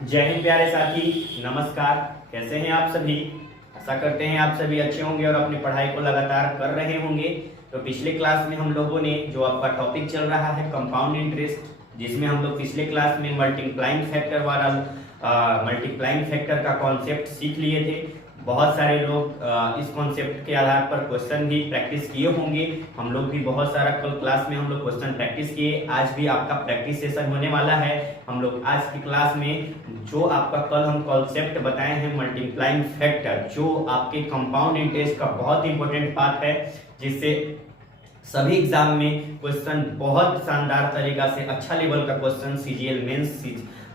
जय हिंद प्यारे साथी, नमस्कार। कैसे हैं आप सभी? आशा करते हैं आप सभी अच्छे होंगे और अपनी पढ़ाई को लगातार कर रहे होंगे। तो पिछले क्लास में हम लोगों ने जो आपका टॉपिक चल रहा है कंपाउंड इंटरेस्ट, जिसमें हम लोग पिछले क्लास में मल्टीप्लाइंग फैक्टर वाला मल्टीप्लाइंग फैक्टर का कॉन्सेप्ट सीख लिए थे। बहुत सारे लोग इस कॉन्सेप्ट के आधार पर क्वेश्चन भी प्रैक्टिस किए होंगे। हम लोग भी बहुत सारा कल क्लास में हम लोग क्वेश्चन प्रैक्टिस किए। आज भी आपका प्रैक्टिस सेशन होने वाला है। हम लोग आज की क्लास में जो आपका कल हम कॉन्सेप्ट बताए हैं मल्टीप्लाइंग फैक्टर, जो आपके कंपाउंड इंटरेस्ट का बहुत इंपॉर्टेंट पार्ट है, जिससे सभी एग्जाम में क्वेश्चन बहुत शानदार तरीका से अच्छा लेवल का क्वेश्चन सीजीएल मेंस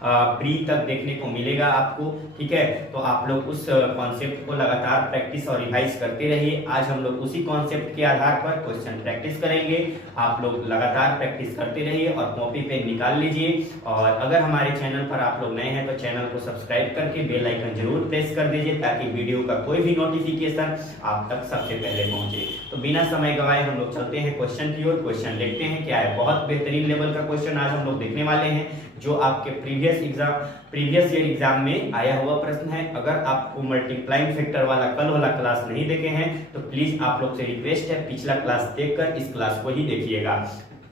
प्री तक देखने को मिलेगा आपको। ठीक है, तो आप लोग उस कॉन्सेप्ट को लगातार प्रैक्टिस और रिवाइज करते रहिए। आज हम लोग उसी कॉन्सेप्ट के आधार पर क्वेश्चन प्रैक्टिस करेंगे। आप लोग लगातार प्रैक्टिस करते रहिए और कॉपी पेन निकाल लीजिए। और अगर हमारे चैनल पर आप लोग नए हैं तो चैनल को सब्सक्राइब करके बेल आइकन जरूर प्रेस कर दीजिए, ताकि वीडियो का कोई भी नोटिफिकेशन आप तक सबसे पहले पहुंचे। तो बिना समय गवाए हम लोग चलते हैं क्वेश्चन की ओर। क्वेश्चन देखते हैं क्या है। बहुत बेहतरीन लेवल का क्वेश्चन आज हम लोग देखने वाले हैं, जो आपके प्रीवियस ईयर एग्जाम में आया हुआ प्रश्न है। अगर आपको मल्टीप्लाइंग फैक्टर वाला कल वाला क्लास नहीं देखे हैं तो प्लीज आप लोग से रिक्वेस्ट है, पिछला क्लास देखकर इस क्लास को ही देखिएगा।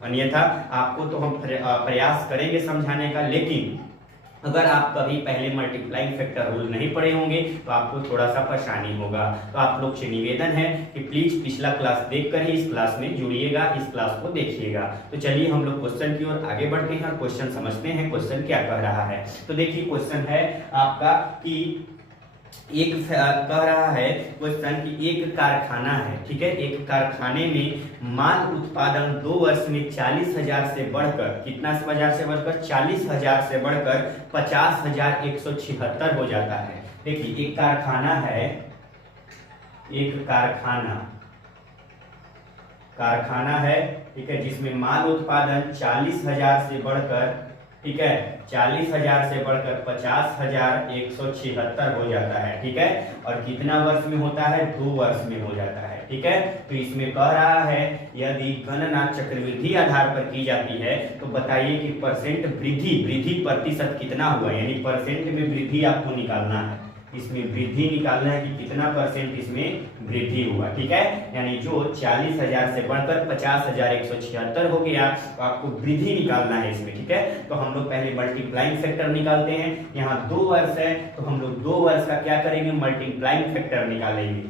अन्यथा आपको तो हम प्रयास करेंगे समझाने का, लेकिन अगर आप कभी पहले मल्टीप्लाइंग फैक्टर रूल नहीं पढ़े होंगे तो आपको थोड़ा सा परेशानी होगा। तो आप लोग से निवेदन है कि प्लीज पिछला क्लास देखकर ही इस क्लास में जुड़िएगा, इस क्लास को देखिएगा। तो चलिए हम लोग क्वेश्चन की ओर आगे बढ़ते हैं और क्वेश्चन समझते हैं क्वेश्चन क्या कह रहा है। तो देखिए क्वेश्चन है आपका कि एक कह रहा है क्वेश्चन कि एक कारखाना है। ठीक है, एक कारखाने में माल उत्पादन 2 वर्ष में 40,000 से बढ़कर, कितना हजार से बढ़कर 40,000 से बढ़कर 50,176 हो जाता है। देखिए एक कारखाना है, एक कारखाना है, ठीक है, जिसमें माल उत्पादन 40,000 से बढ़कर, ठीक है, 40,000 से बढ़कर 50,176 हो जाता है। ठीक है, और कितना वर्ष में होता है? 2 वर्ष में हो जाता है। ठीक है, तो इसमें कह रहा है यदि गणना चक्रवृद्धि आधार पर की जाती है तो बताइए कि परसेंट वृद्धि प्रतिशत कितना हुआ, यानी परसेंट में वृद्धि आपको निकालना है। इसमें वृद्धि निकालना है कि कितना परसेंट इसमें वृद्धि हुआ। ठीक है, यानी जो 40,000 से बढ़कर 50,176 हो गया तो आपको वृद्धि निकालना है इसमें। ठीक है, तो हम लोग पहले मल्टीप्लाइंग फैक्टर निकालते हैं। यहाँ 2 वर्ष है तो हम लोग 2 वर्ष का क्या करेंगे? मल्टीप्लाइंग फैक्टर निकालेंगे।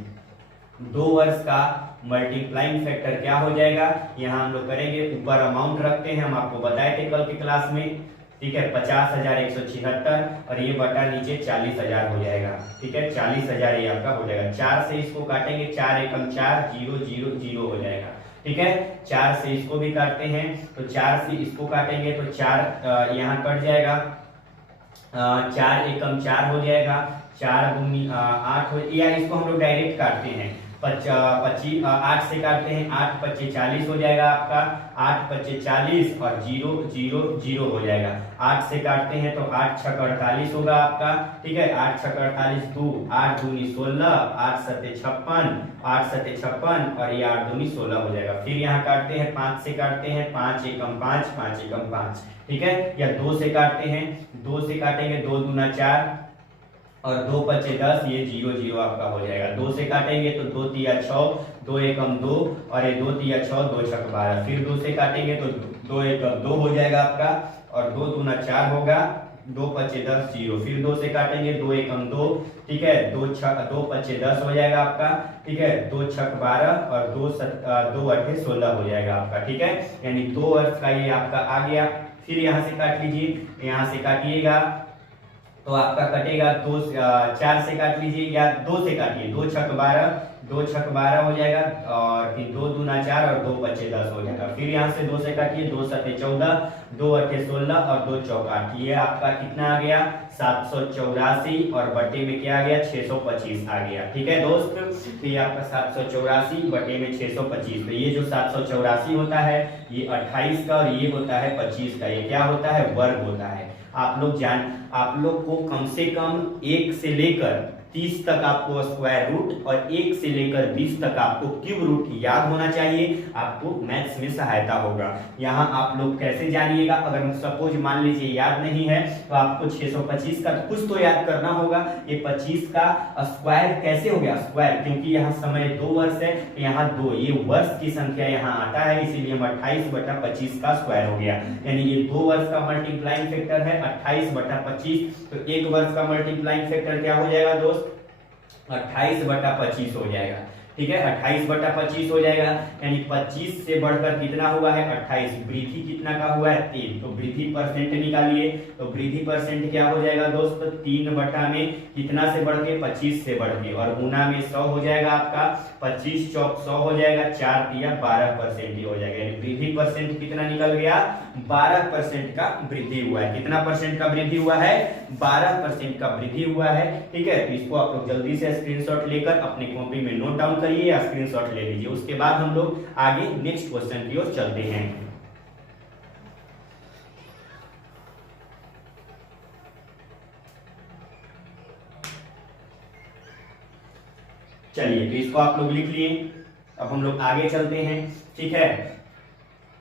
2 वर्ष का मल्टीप्लाइंग फैक्टर क्या हो जाएगा? यहाँ हम लोग करेंगे, ऊपर अमाउंट रखते हैं, हम आपको बताए थे कल की क्लास में। ठीक है, 50,176 और ये बटा नीचे 40,000 हो जाएगा। ठीक है, 40,000 ये आपका हो जाएगा। 4 से इसको काटेंगे, 4 एकम 4, 0 0 0 हो जाएगा। ठीक है, 4 से इसको भी काटते हैं तो 4 से इसको काटेंगे तो 4 यहाँ कट जाएगा, 4 एकम 4 हो जाएगा, 4 दूनी 8 हो, या इसको हम लोग डायरेक्ट काटते हैं। 8 से काटते हैं, 8 पच्चे 40 हो जाएगा आपका, 8 पच्चे 40 और 0 0 0 हो जाएगा। 8 से काटते हैं तो 8 छक 48 होगा आपका। ठीक है, 8 छक 48, 2 8 दूनी 16, 8 सत्ते 56, 8 सत्ते 56 और ये 8 दूनी 16 हो जाएगा। फिर यहाँ काटते हैं, 5 से काटते हैं, 5 एकम 5, 5 एकम 5। ठीक है, या 2 से काटते हैं, 2 से काटेंगे, 2 दूना 4 और 2 पच्चे 10, ये 0 0 आपका हो जाएगा। 2 से काटेंगे तो 2 तिया 6, 2 एकम 2 और ये 2 तिया 6, 2 छक 12। फिर 2 से काटेंगे तो 2 एकम 2 हो जाएगा आपका और 2 दूना 4 होगा, 2 पच्चे 10 0। फिर 2 से काटेंगे, 2 एकम 2, ठीक है, 2 पच्चे 10 हो जाएगा आपका। ठीक है, 2 छक 12 और 2 अट्ठे 16 हो जाएगा आपका। ठीक है, यानी 2 वर्ष का ये आपका आ गया। फिर यहाँ से काट लीजिए, यहाँ से काटिएगा तो आपका कटेगा 4 से काट लीजिए या 2 से काटिए, 2 छक 12, 2 छक 12 हो जाएगा और फिर 2 दूना 4 और 2 पच्चे 10 हो जाएगा। फिर यहाँ से 2 से काटिए, 2 सत्ते 14, 2 अट्ठे 16 और 2 चौक 8। ये आपका कितना आ गया? 784 और बटे में क्या आ गया? 625 आ गया। ठीक है दोस्त, तो ये आपका 784 बटे में 625। तो ये जो 784 होता है ये 28 का और ये होता है 25 का। ये क्या होता है? वर्ग होता है। आप लोग को कम से कम 1 से लेकर 30 तक आपको स्क्वायर रूट और 1 से लेकर 20 तक आपको क्यूब रूट याद होना चाहिए, आपको मैथ्स में सहायता होगा। यहाँ आप लोग कैसे जानिएगा, अगर सपोज मान लीजिए याद नहीं है तो आपको 625 का कुछ तो याद करना होगा। ये 25 का स्क्वायर कैसे हो गया, स्क्वायर क्योंकि यहाँ समय 2 वर्ष है, यहाँ 2 ये वर्ष की संख्या यहाँ आता है, इसीलिए हम 28/25 का स्क्वायर हो गया। यानी ये 2 वर्ष का मल्टीप्लाइंग फैक्टर है 28/25, तो 1 वर्ष का मल्टीप्लाइंग फैक्टर क्या हो जाएगा दोस्त, 28/25 हो जाएगा। ठीक है, 28/25 हो जाएगा, यानी 25 से बढ़कर कितना हुआ है 28, वृद्धि कितना का हुआ है 3, तो वृद्धि परसेंट निकालिए, तो वृद्धि परसेंट क्या हो जाएगा दोस्त 3 में कितना से बढ़ के 25 से बढ़ के, और गुना में 100 हो जाएगा आपका, 25 चौक 100 हो जाएगा, 4 दिया 12% ही हो जाएगा, यानी वृद्धि परसेंट कितना निकल गया 12% का वृद्धि हुआ है। कितना परसेंट का वृद्धि हुआ है 12% का वृद्धि हुआ है। ठीक है, तो इसको आप लोग जल्दी से स्क्रीनशॉट लेकर अपनी कॉपी में नोट डाउन करिए या स्क्रीनशॉट ले लीजिए। उसके बाद हम लोग आगे नेक्स्ट क्वेश्चन की ओर चलते हैं। चलिए, तो इसको आप लोग लिख लिए, अब हम लोग आगे चलते हैं। ठीक है,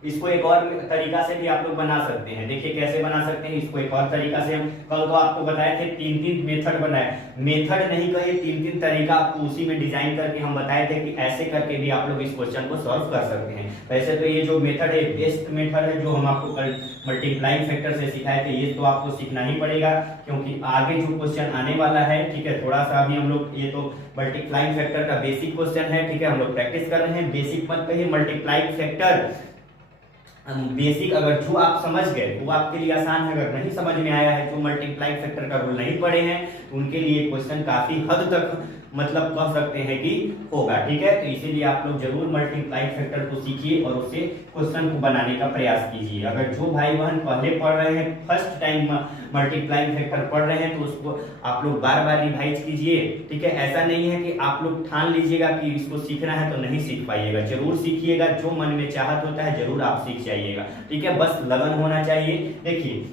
इसको एक और तरीका से भी आप लोग बना सकते हैं। देखिए कैसे बना सकते हैं इसको, एक और तरीका से हम कल तो आपको बताए थे 3 मेथड बनाए, मेथड नहीं कहे 3 तरीका आपको उसी में डिजाइन करके हम बताए थे कि ऐसे करके भी आप लोग इस क्वेश्चन को सॉल्व कर सकते हैं। वैसे तो ये जो मेथड है बेस्ट मेथड है, जो हम आपको कल मल्टीप्लाइंग फैक्टर से सिखाए थे, ये तो आपको सीखना ही पड़ेगा क्योंकि आगे जो क्वेश्चन आने वाला है, ठीक है, थोड़ा सा अभी हम लोग, ये तो मल्टीप्लाइंग फैक्टर का बेसिक क्वेश्चन है। ठीक है, हम लोग प्रैक्टिस कर रहे हैं, बेसिक मत कहिए, मल्टीप्लाइंग फैक्टर बेसिक अगर जो आप समझ गए वो आपके लिए आसान है, अगर नहीं समझ में आया है, जो मल्टीप्लाइंग फैक्टर का रूल नहीं पढ़े हैं, उनके लिए क्वेश्चन काफी हद तक मतलब कह सकते हैं कि होगा। ठीक है, तो इसीलिए आप लोग जरूर मल्टीप्लाइंग फैक्टर को सीखिए और उससे क्वेश्चन को बनाने का प्रयास कीजिए। अगर जो भाई बहन पहले पढ़ रहे हैं, फर्स्ट टाइम मल्टीप्लाइंग फैक्टर पढ़ रहे हैं, तो उसको आप लोग बार बार रिवाइज कीजिए। ठीक है, ऐसा नहीं है कि आप लोग ठान लीजिएगा कि इसको सीखना है तो नहीं सीख पाइएगा, जरूर सीखिएगा, जो मन में चाहत होता है जरूर आप सीख जाइएगा। ठीक है, बस लगन होना चाहिए। देखिए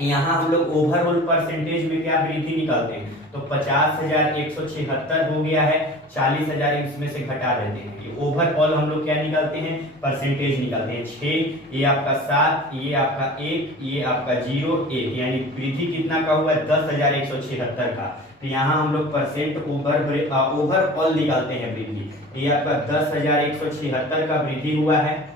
यहाँ हम लोग ओवरऑल परसेंटेज में क्या वृद्धि निकालते हैं, तो 50,176 हो गया है, 40,000 इसमें से घटा देते हैं, ये ओवरऑल हम लोग क्या निकालते हैं परसेंटेज निकालते हैं। 6, ये आपका 7, ये आपका 1, ये आपका 0, 1, यानी वृद्धि कितना का हुआ है 10,176 का। तो यहाँ हम लोग परसेंट ओवरऑल निकालते हैं वृद्धि, ये आपका 10,176 का वृद्धि हुआ है,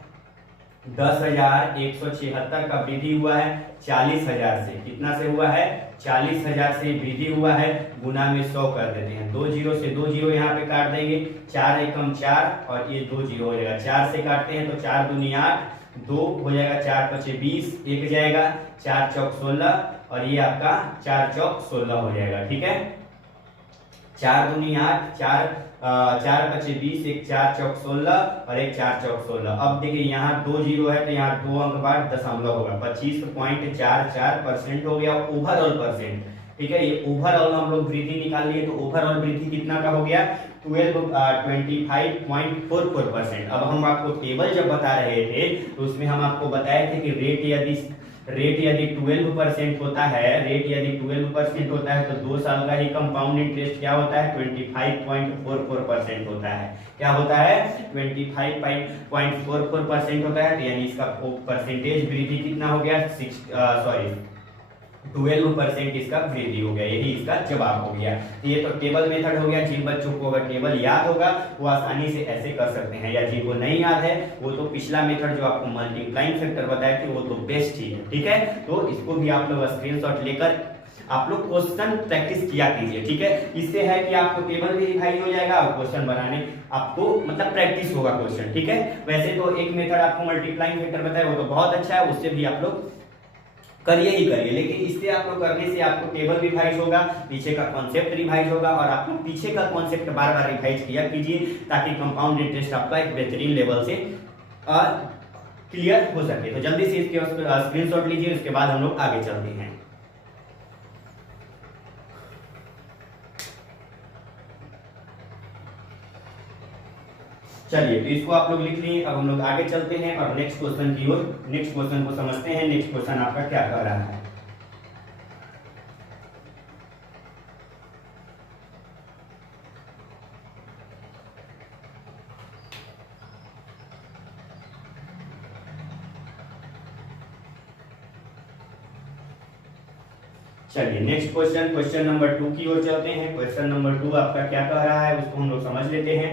10,176 का वृद्धि हुआ है 40,000 से, कितना से हुआ है 40,000 से वृद्धि हुआ है, गुना में 100 कर देते हैं, 2 जीरो से 2 जीरो यहाँ पे काट देंगे, 4 एकम 4 और ये 2 जीरो हो जाएगा, 4 से काटते हैं तो 4 दूनी 8, 2 हो जाएगा, 4 पचे 20, 1 जाएगा, 4 चौक 16 और ये आपका 4 चौक 16 हो जाएगा। ठीक है, 4 दूनी 8, 4 पचे 20, एक 4 चौक 16 और एक 4 चौक 16। अब देखिए यहाँ 2 जीरो है तो यहाँ 2 अंक बाद दशमलव होगा, 25.44% हो गया ओवरऑल परसेंट। ठीक है, ये ओवरऑल हम लोग वृद्धि निकाल लिए, तो ओवरऑल वृद्धि कितना का हो गया 25.44%। अब हम आपको टेबल जब बता रहे थे तो उसमें हम आपको बताए थे कि रेट यदि 12% होता है, रेट यदि 12% होता है तो 2 साल का ही कंपाउंड इंटरेस्ट क्या होता है 25.44% होता है। क्या होता है 25.44% होता है, तो यानी इसका परसेंटेज वृद्धि कितना हो गया 12% इसका वृद्धि हो गया, यही इसका जवाब हो गया। तो ये तो टेबल मेथड हो गया, जिन बच्चों को अगर टेबल याद होगा वो आसानी से ऐसे कर सकते हैं, या जिनको नहीं याद है वो तो पिछला मेथड जो आपको मल्टीप्लाइंग फैक्टर बताया कि वो तो बेस्ट ही है। ठीक है, तो इसको भी आप लोग स्क्रीनशॉट लेकर आप लोग क्वेश्चन प्रैक्टिस किया कीजिए। ठीक है, इससे है कि आपको टेबल भी रिवाइज हो जाएगा और क्वेश्चन बनाने आपको मतलब प्रैक्टिस होगा क्वेश्चन। ठीक है, वैसे तो एक मेथड आपको मल्टीप्लाइंग फैक्टर बताया वो तो बहुत अच्छा है, उससे भी आप लोग करिए ही करिए, लेकिन इससे आप लोग करने से आपको टेबल रिवाइज होगा, पीछे का कॉन्सेप्ट रिवाइज होगा, और आप लोग पीछे का कॉन्सेप्ट बार बार रिवाइज किया कीजिए ताकि कंपाउंड इंटरेस्ट आपका एक बेहतरीन लेवल से क्लियर हो सके। तो जल्दी से इसके स्क्रीनशॉट लीजिए, उसके बाद हम लोग आगे चलते हैं। चलिए, तो इसको आप लोग लिख लिए, अब हम लोग आगे चलते हैं और नेक्स्ट क्वेश्चन की ओर, नेक्स्ट क्वेश्चन को समझते हैं। नेक्स्ट क्वेश्चन आपका क्या कह रहा है। चलिए नेक्स्ट क्वेश्चन, क्वेश्चन नंबर 2 की ओर चलते हैं। क्वेश्चन नंबर 2 आपका क्या कह रहा है उसको हम लोग समझ लेते हैं।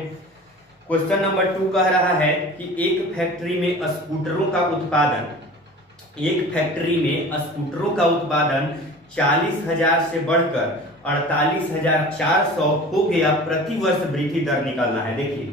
क्वेश्चन नंबर 2 कह रहा है कि एक फैक्ट्री में स्कूटरों का उत्पादन, एक फैक्ट्री में स्कूटरों का उत्पादन 40,000 से बढ़कर 48,400 हो गया, प्रति वर्ष वृद्धि दर निकालना है। देखिए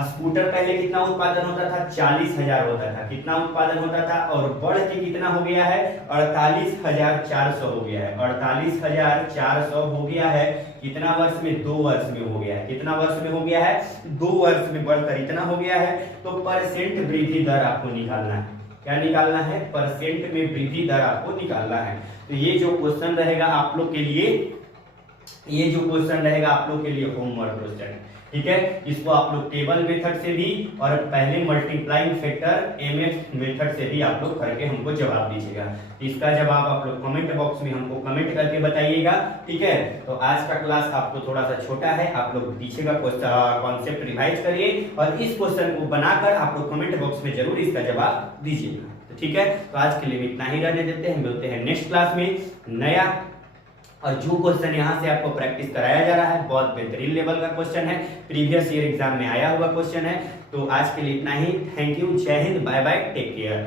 स्कूटर पहले कितना उत्पादन होता था, 40,000 होता था, कितना उत्पादन होता था और बढ़ के कितना हो गया है, 48,400 हो गया है, 48,400 हो गया है, कितना वर्ष में, 2 वर्ष में हो गया है, कितना वर्ष में हो गया है, 2 वर्ष में बढ़कर इतना हो गया है। तो परसेंट वृद्धि दर आपको निकालना है, क्या निकालना है, परसेंट में वृद्धि दर आपको निकालना है। तो ये जो क्वेश्चन रहेगा आप लोग के लिए, ये जो क्वेश्चन रहेगा आप लोग के लिए होमवर्क क्वेश्चन, ठीक है। इसको आप लोग टेबल मेथड से भी और पहले मल्टीप्लाइंग फैक्टर एमएफ मेथड से भी आप लोग करके हमको जवाब दीजिएगा। इसका जवाब आप लोग कमेंट बॉक्स में हमको कमेंट करके बताइएगा, ठीक है। तो आज का क्लास आपको थोड़ा सा छोटा है, आप लोग पीछे का कॉन्सेप्ट रिवाइज करिए और इस क्वेश्चन को बनाकर आप लोग कमेंट बॉक्स में जरूर इसका जवाब दीजिएगा, ठीक है। तो आज के लिए इतना ही रहने देते हैं, मिलते हैं नेक्स्ट क्लास में नया। और जो क्वेश्चन यहाँ से आपको प्रैक्टिस कराया जा रहा है बहुत बेहतरीन लेवल का क्वेश्चन है, प्रीवियस ईयर एग्जाम में आया हुआ क्वेश्चन है। तो आज के लिए इतना ही, थैंक यू, जय Hind, bye bye, take care.